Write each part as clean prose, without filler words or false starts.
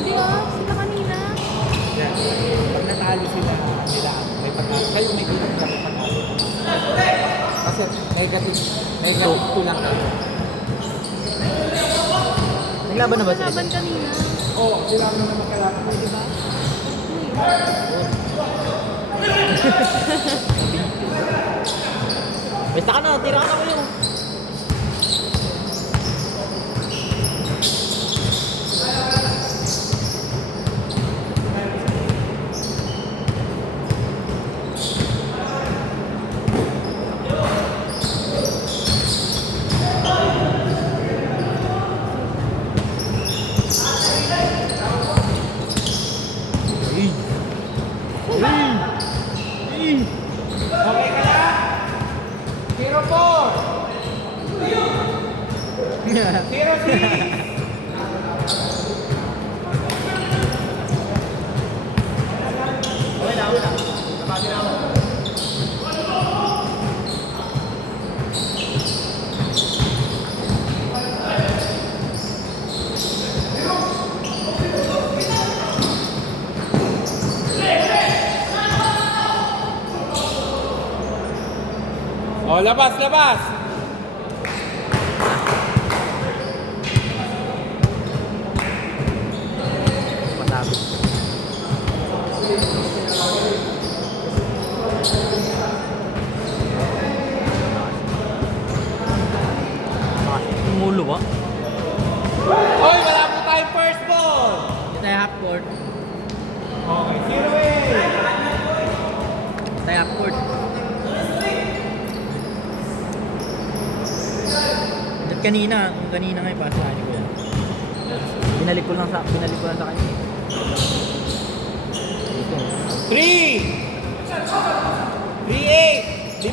Hindi sila kanina. Yan. Pag natalo sila, nila, may pag-asa. Kayo may bilang na may pag-asa. Kasi negative 2 lang kayo. Naglaban na ba sila? Laban kanina. Oo, sila mo naman kailangan. Diba? Basta ka na, tira ka na kayo. Okay ka na? 0-4! 0-6! Oh, labas, labas! Masabi. Tumulo ba? Hoy, wala po tayong first ball! Ito yung half court. Okay, 0-8! Ito yung half court. At kanina nga yung pasa ko yan. Binalik ko lang sa kanya. 3! 3-8! 5!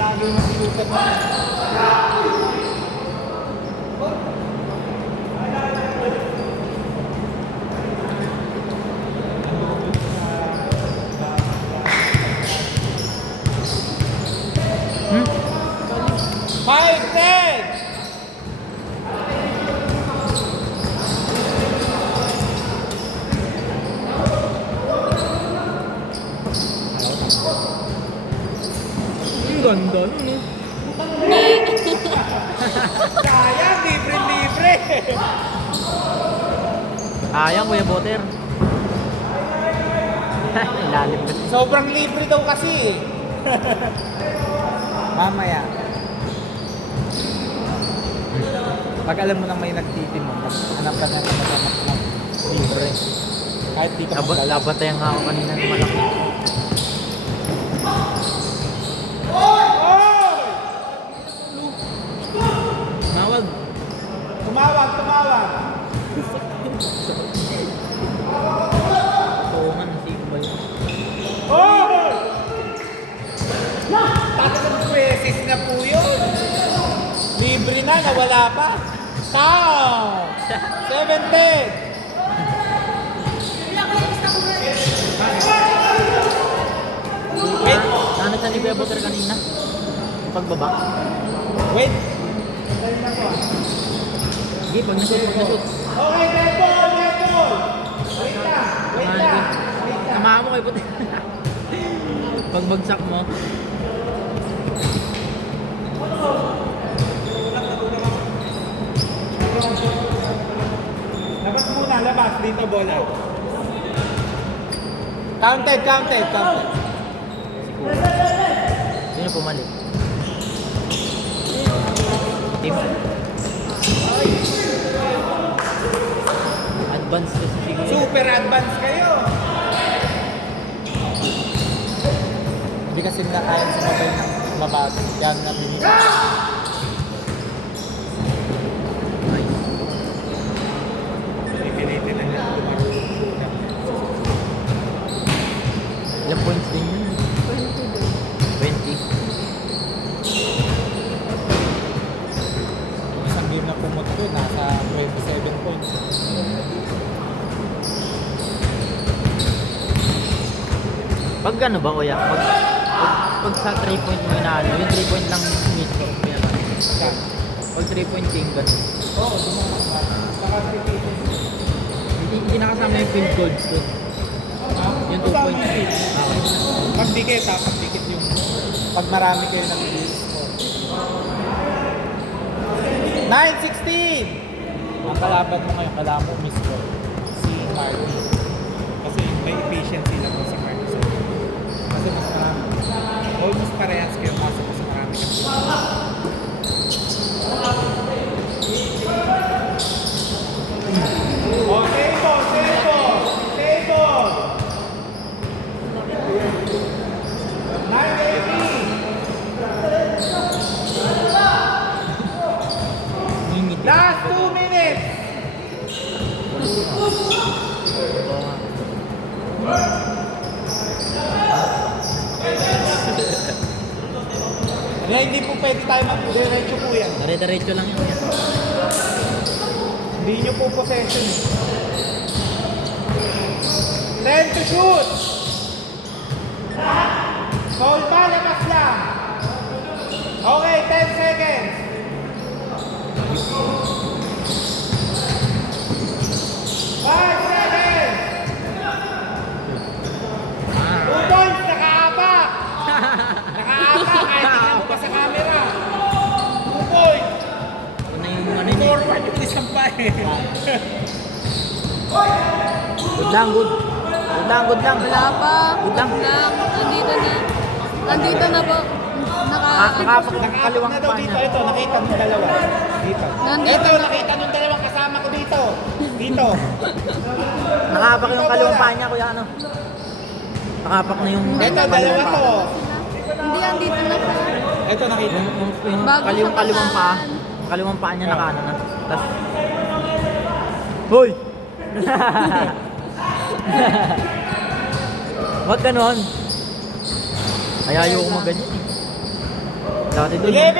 Lagi masilutan mo. Hmm? 5-10! Ang ganda nun eh. Sayang, libre-libre! Ayang Kuya Boter. Ilalim kasi. Sobrang libre daw kasi eh. Mamaya. Pag alam mo nang may nagtitim mo, hanap ka na naman ng libre. Kahit di ka magdala. Labatayan nga ako kanina ng malaki. Mawag. Tumawag, tumawag! Oo man, si Kumbal. Oh! Tatlong beses na po yun. Libre na, nawala pa. Tao! 7-10! Wait! Ano sa ni Kuya Boter kanina? Pagbaba? Wait! Sige, pag nasut. Okay, dead ball! Dead ball! Wait lang! Wait lang! Samahan mo kay Boter. Pagbagsak mo. Labas muna, labas. Dito bola. Counted, counted, counted. Sino pumalik? Team? Advance kasi siguro. Super advance kayo. Hindi kasi nila kaya sumabay ng mababa. Yan na pinili. Nice. Pipilitin na niya lumaro. Ilang points din yun? 20. Isang Pag ano ba kuya? Pag sa 3 point mo inaano, yung 3 point lang mismo. Saan? Pag 3 point king ganun. Oo, dumakas ka. Saka repeated. Hindi nakasama yung field goals doon. Yung 2 point. Okay. Pagdikit ha, pagdikit yung pag marami kayo ng score. 9-16! Ang kalaban mo ngayon, kalaban mo score. Si Marty. Kasi may efficiency lang si Marty. Kasi mas marami. Almost parehas kayo kaso mas marami kayo. Oh, table! Table! Table! 9-18! Ngingiti. Last 2 minutes! Kaya hindi po pwede tayo mag-diretso po yan. Dire-diretso lang yun. Hindi nyo po possession. 10 to shoot! Foul ba? Labas lang! Okay, 10 seconds! 5 seconds! 2 points! Nakaapak! Nakaapak! Kahit tingnan mo pa sa camera! 2 points! Ako na yung ano yun eh. Forward yung isang pa eh. Good lang, good. Good lang, good lang. Wala pa. Good lang. Nandito na. Nandito na po. Nakapak ng Nakaapak kaliwang na daw pa dito. niya. Ito, nakita nung dalawa. Dito. Nandito Ito, na. nakita nung dalawang kasama ko dito. Dito. Nakapak yung kaliwang pa niya, kuya ano. Nakapak na yung Ito, dalawa kaliwang pa. to. Hindi, andito na po. Ito, nakita. Yung Bago kaliwang sa pa. paan. Kaliwang pa niya nakaano na. Tas Hoy! Wag ganon. Ay ayaw ko maganyan eh. Dati doon. 11, Diba?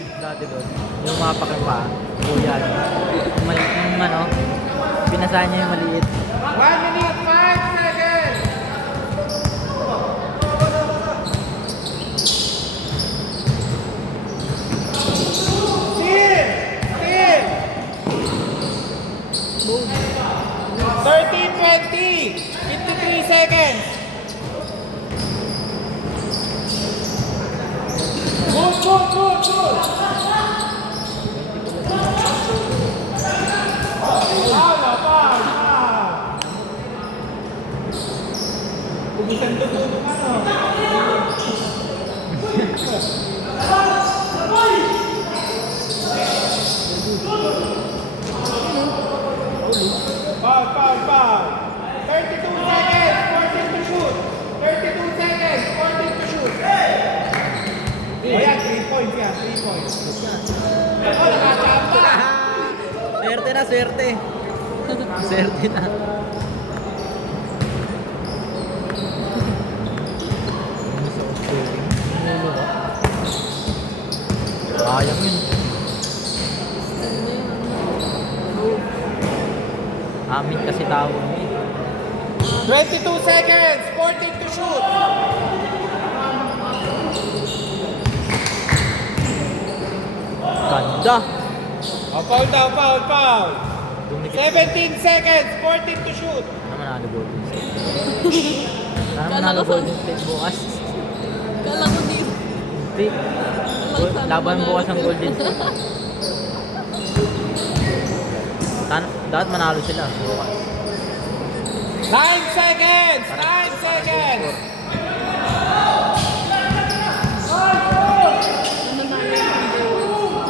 20. Dati doon. Yung mapak yung pa. Kuya. Yung maliit yung ano. Pinasahan niya yung maliit. 1 minute, 5 seconds. Steal! Steal! 13, 20. 53 seconds. Good, good, good, good. Foul, foul, foul. Kumisan doon yung ano. Foul, foul, foul. 32 seconds, 14 to shoot. 32 seconds, 14 to shoot. Ayan, 3 points yan, 3 points. Oh, nakachamba. Swerte na, swerte. Swerte na. Sayang yun. Amin kasi tao mo eh. 22 seconds, 14 to shoot. Ganda. Oh, foul daw, foul, foul. Dumikit. 17 seconds, 14 to shoot. Sana manalo Golden State. Sana manalo Golden State bukas. Kala ko dito. Hindi. Laban bukas ng Golden State. Dapat manalo sila bukas. 9 seconds, 9 seconds.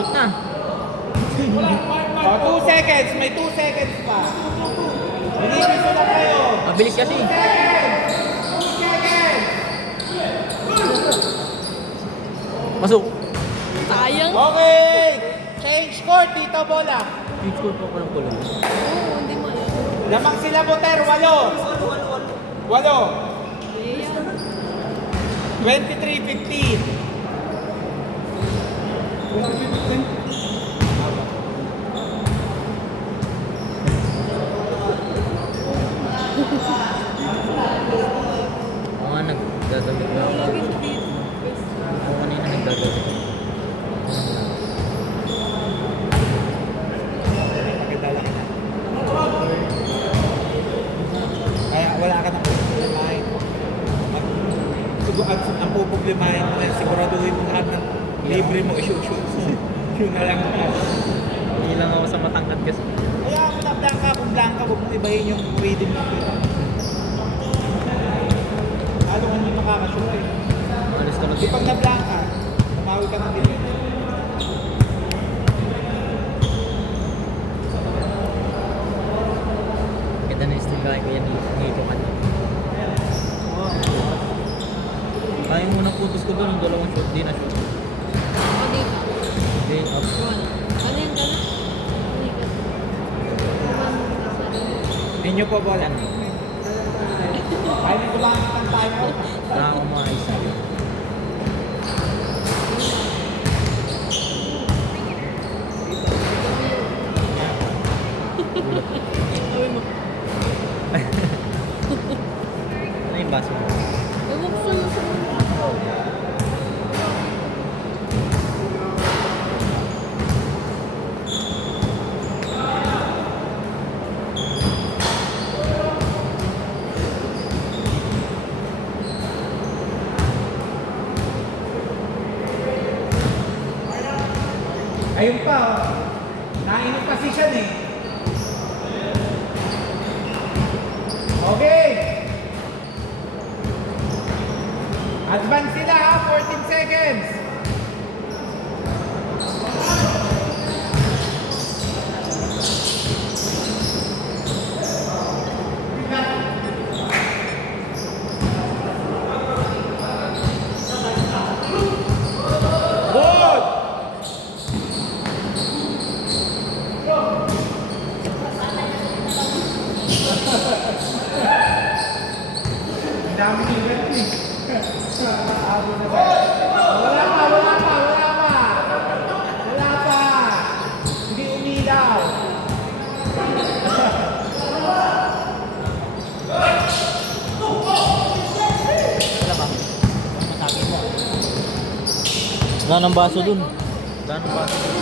Shoot na. Oh, 2 seconds, may 2 seconds pa. Binibisa na kayo. Mabilis kasi. 2 seconds, 2 seconds. Pasok. Sayang. Okay, change court dito, bola. Yung score pa walang kulong. Oo, hindi mo yan. Lamang sila, Boter, 8. 8. Ayan. 23-15. lang naman. Hindi lang ako sa matangkad kasi. Kaya mo na blanca, kung blanca, huwag mo ibahin yung rhythm ng pila. Lalo nga hindi makakashoot eh. Alis talaga. Kasi pag na blanca, mamawi ka ng defense. Kita na yung steal kaya kaya nito ka niya. Kaya yung unang putos ko doon, yung dalawang shot, di na shoot. Ako dito. Hindi, up. One. Ano yung gano'n? Ano yung gano'n? Inyo po bola. Ay, may gumamit ng timeout. Wala akong mga isa. Sabi mo. Ano yung baso mo? Nabuksan mo sa mga. Ayun pa, oh. Nainom kasi siya eh. Okay. Advance sila ha, 14 seconds. Good! Ang dami ng ganito eh. Abo na ba? Wala pa, wala pa, wala pa. Wala pa. Hindi umilaw. Wala ba? Ano masabi mo? Wala nang baso dun. Wala nang baso dun.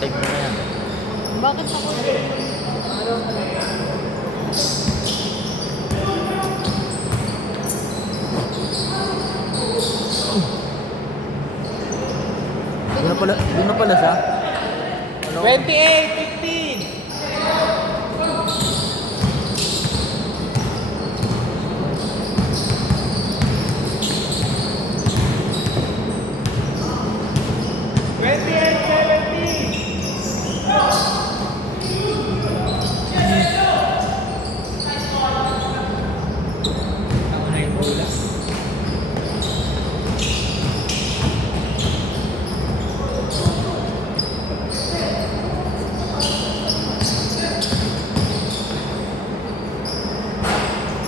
Save mo na yan. Bakit ako? Doon na pala siya. Ano? 28, 15. Ako na yung bola.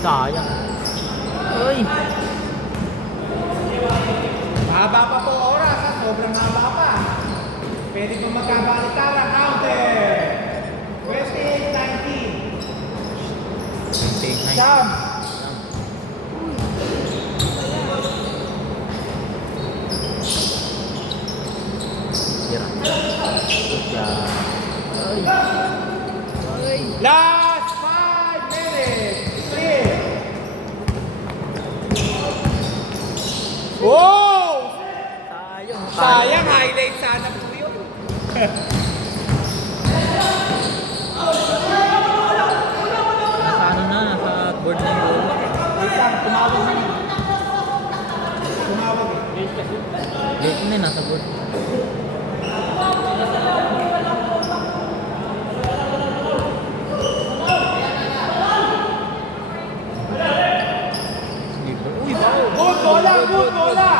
Sayang. Uy! Haba pa po oras ha, sobrang haba pa. Pwede pa magkabalitaran, counter. 28, 19. 28-9. Sam. Tira. Good job. Ay! Ay. Last 5 minutes. Clear. Wow! Sayang. Sayang, highlight sana po yun. Nasa ano na, nasa board na yung bola. Wait lang, tumawag na yun. Tumawag eh. Late na, nasa board. Uy, wow! Good bola, good bola.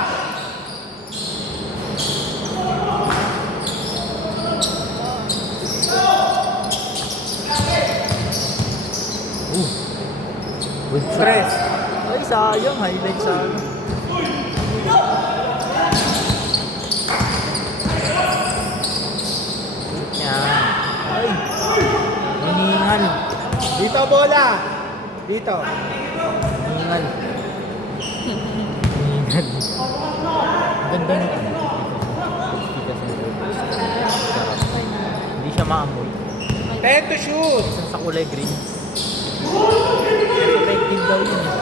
Good Stress. Ay, sayang. Highlight sana. Shoot niya. Ay! Hiningal. Dito bola. Dito. Hiningal. Hiningal. Ganda ng ano. Sarap. Hindi siya maamoy. 10 to shoot. Isang sa kulay green. Effective daw yun eh.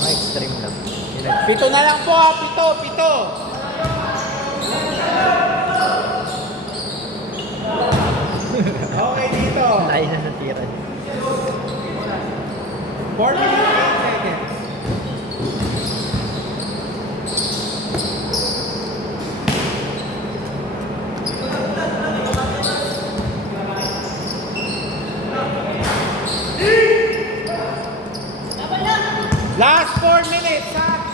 Mga extreme lang. Pito na lang po, pito, pito. Layo na natira. 4 minutes, 8 seconds. Last 4 minutes, ha?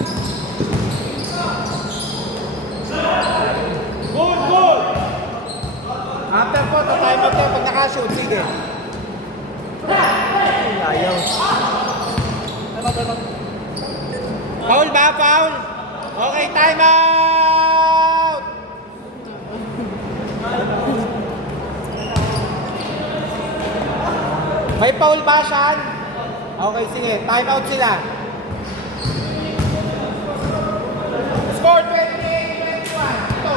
Good, good. After po, time out tayo pag nakashoot. Sige. Ayaw. Foul ba? Foul? Okay, time out! May foul ba, Sean? Okay, sige. Time out sila. Score 28-21. Ito.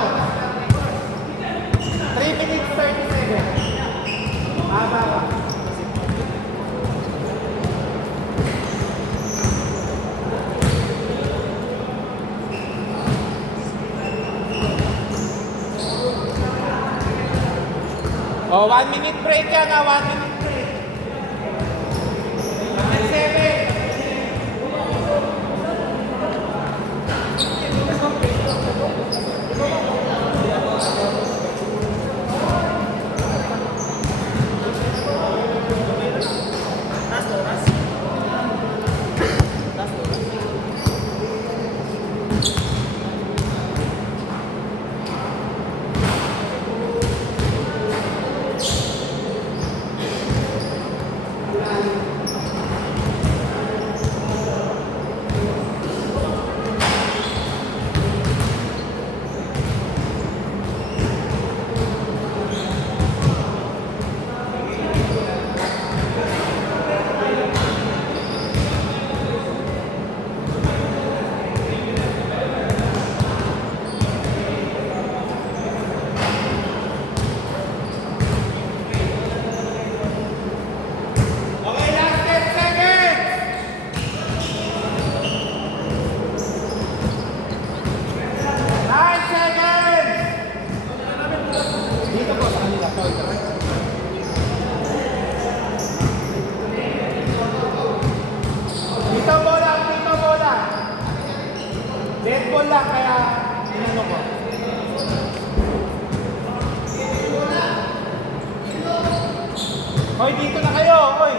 3 minutes 30 seconds. Haba pa. Oh, 1 minute break yan, 1 minute break. 7. Okay, last 10 seconds. 9 seconds. Dito po sa kanila. Dito bola, dito bola. Dead ball lang, kaya inano ko. Hoy, dito na kayo, hoy.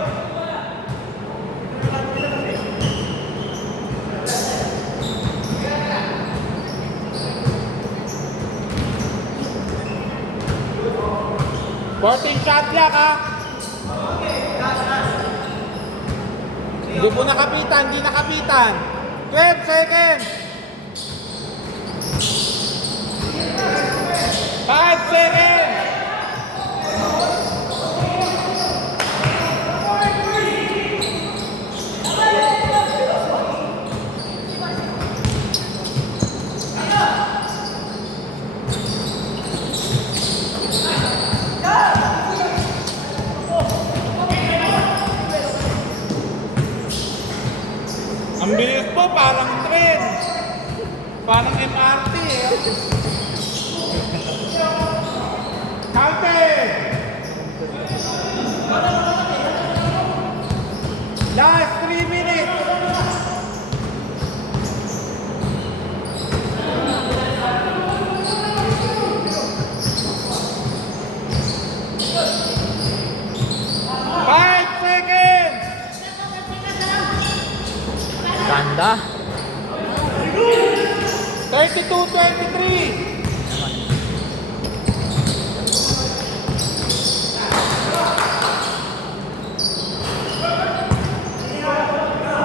Okay, 14 shot clock, ha? Hindi po nakapitan, hindi nakapitan. 12 seconds. 5 seconds. Ang bilis po, parang train. Parang MRT eh. Counter! Last 3 minutes. Ganda. 32-23.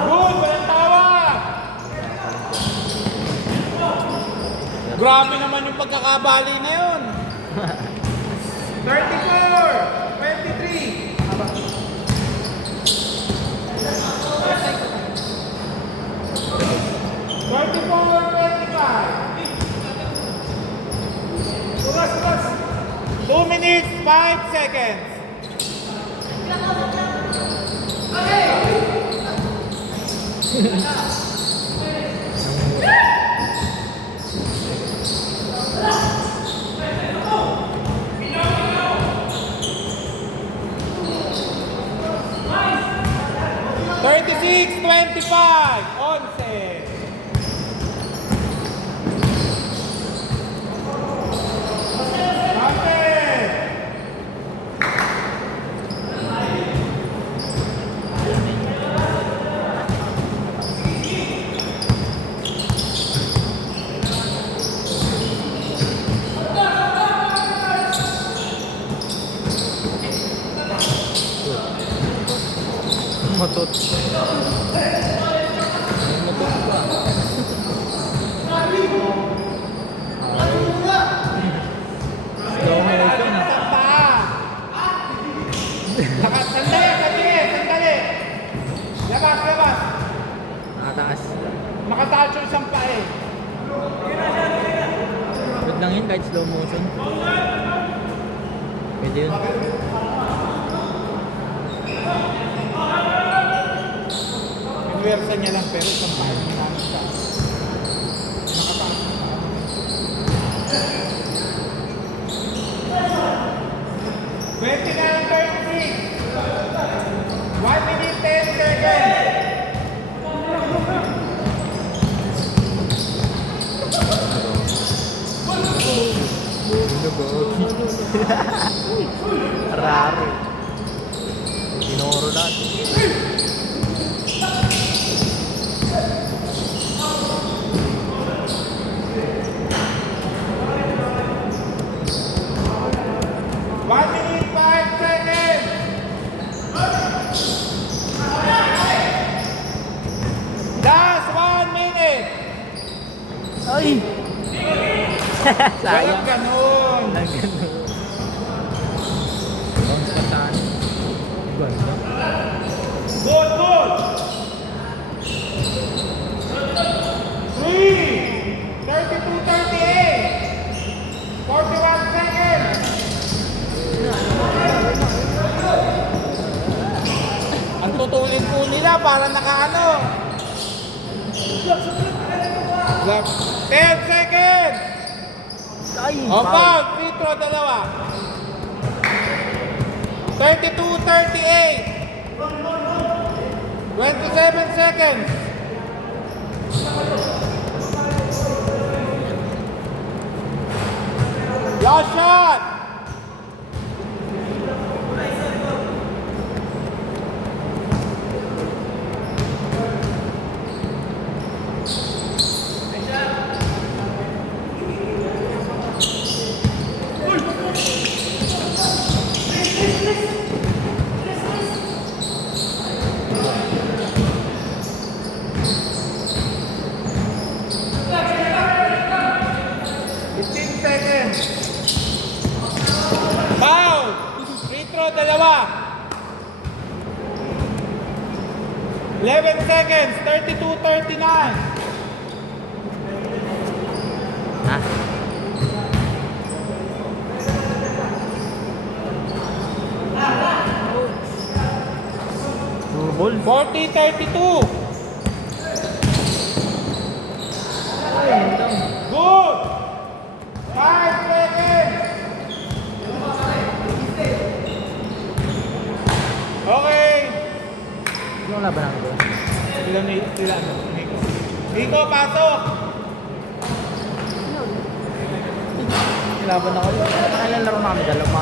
Good, walang tawag. Grabe naman yung pagkakabali na yun. 34-23. 2 minutes, 5 seconds. 26-25. 11. Matot. Matot ba? Slow motion. Isang paa. Sandali. Labas. Nakataas. Nakataas yung isang paa eh. Good lang yun kahit slow motion. Pwede yun. Inwersa niya lang pero isang paa yung namin siya. Nakataas. 29-36. 1 minute 10 seconds. Raro. Tinoro natin. One minute, 5 seconds. Last 1 minute. Ay! Sayang. Walang ganun. Walang ganun. Bounce pa saan? Ganda. Good. 3, 32-38. 41 seconds. Ang tutulin po nila para nakaano. 10 seconds. Ay! O, foul. Free throw, dalawa. 32-38. 27 seconds. Last shot. Foul! Free throw, dalawa. 11 seconds, 32-39. Ha? Two ball? 40-32. Ay, lang. Good! 5 seconds. Okay. Yung laban ako doon. Sila, Nico. Nico, pasok! Laban ako. Kailan laro namin dalawa?